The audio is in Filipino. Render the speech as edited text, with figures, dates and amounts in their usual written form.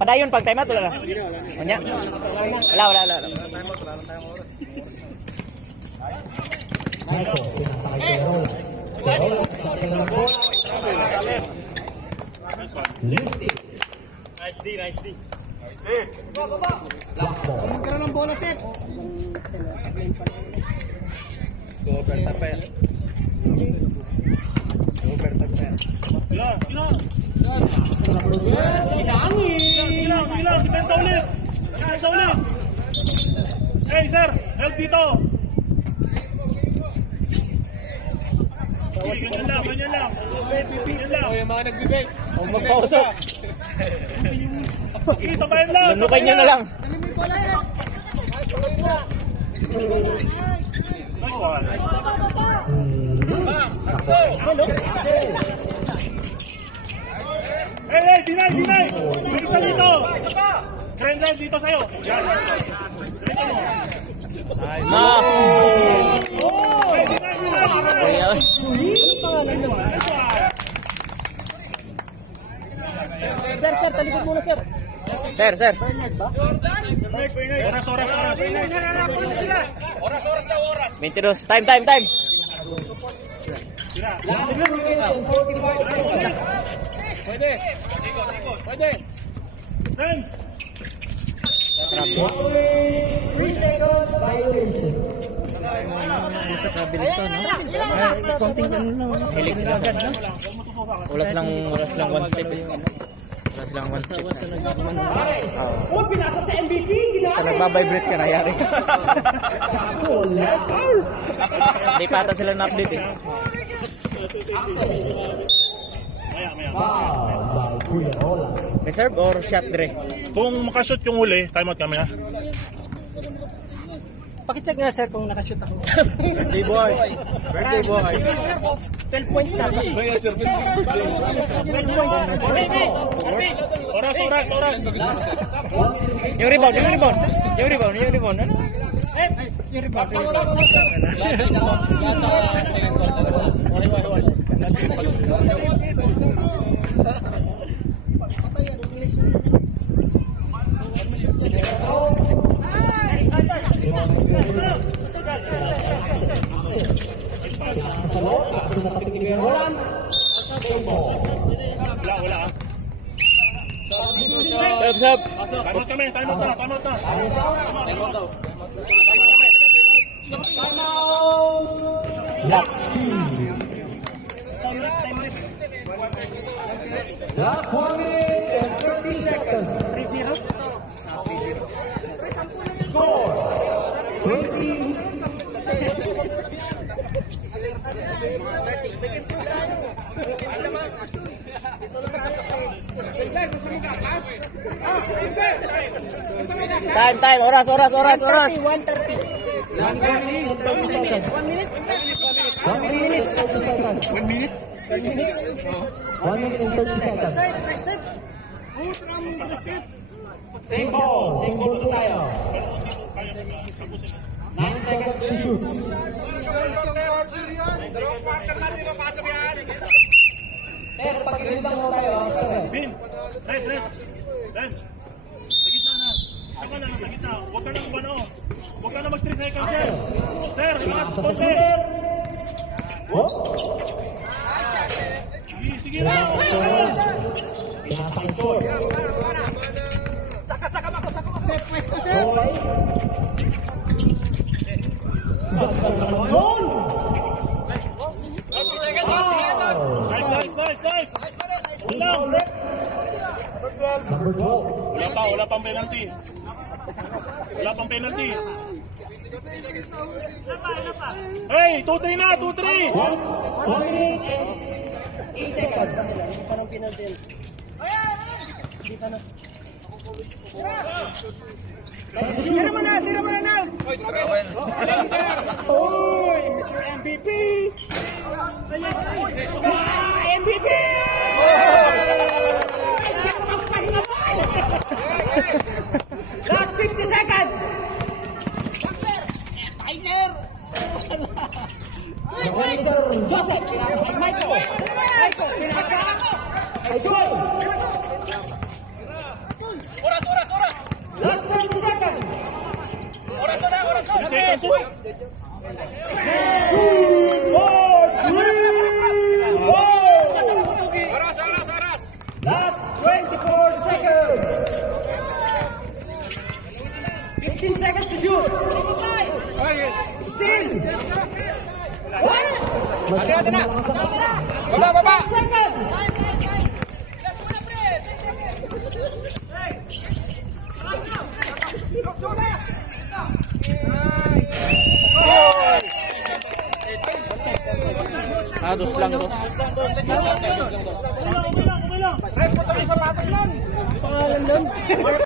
Padayon pag time out wala. Anya? Wala. Nice D. Magkaroon ng bola, Seth. Super tapet. Sino? Silang. Depensa ulit. Hey, sir. Help dito. Ganyan lang. O, yung mga nagbibig. O magpausa. Sabayan lang. Lunukan niyo na lang. Nice one. Hey, deny. May isa dito. Grendel dito sa'yo. Yan. Dito mo. Hey, deny. Sir, talikod muna, sir. Sir. Oras. 22. Time. Pwede. Ten. Sa kabili to, no? Konting ganun lang. Hilig sila agad, no? Wala silang one step eh. Oh, pinasa sa MVP. Basta nagbabibrate ka, nayari ka. Hindi pa ata sila na-update eh. May serve or shot dire? Kung makashoot yung uli, time out kami ha. Pakicheck nga, sir, kung nakashoot ako. Birthday boy. 12 points na. Oras. Yung rebound. Ano? Wala. Sab. Time out na. Lock. Last 1 minute and 30 seconds. 3-0. Score. 20. Time. Oras. 1:30. 1 minute. 1 minute and 30 seconds. Same ball tayo. 9 seconds to shoot. Sir, pag-ibang mo tayo. Bin. Dance. Sa gitna na. Ako na sa gitna. Huwag ka na kumano. Huwag ka na mag 3 seconds, sir. Sir, relax. Konti. Sige na. Saka mo. Sir, pwesto, sir. Nice. Wala pang penalty. Hey, 2-3 na, 2-3. 1 minute and 8 seconds. Tira mo na, Nal. Oy, Mr. MVP. MVP! Last 50 seconds. Joseph, Michael, pinaka. Steal! Hati-hati na! Baba, baba! Dos lang, dos. Okay lang. Red, puto yung sapatos nun!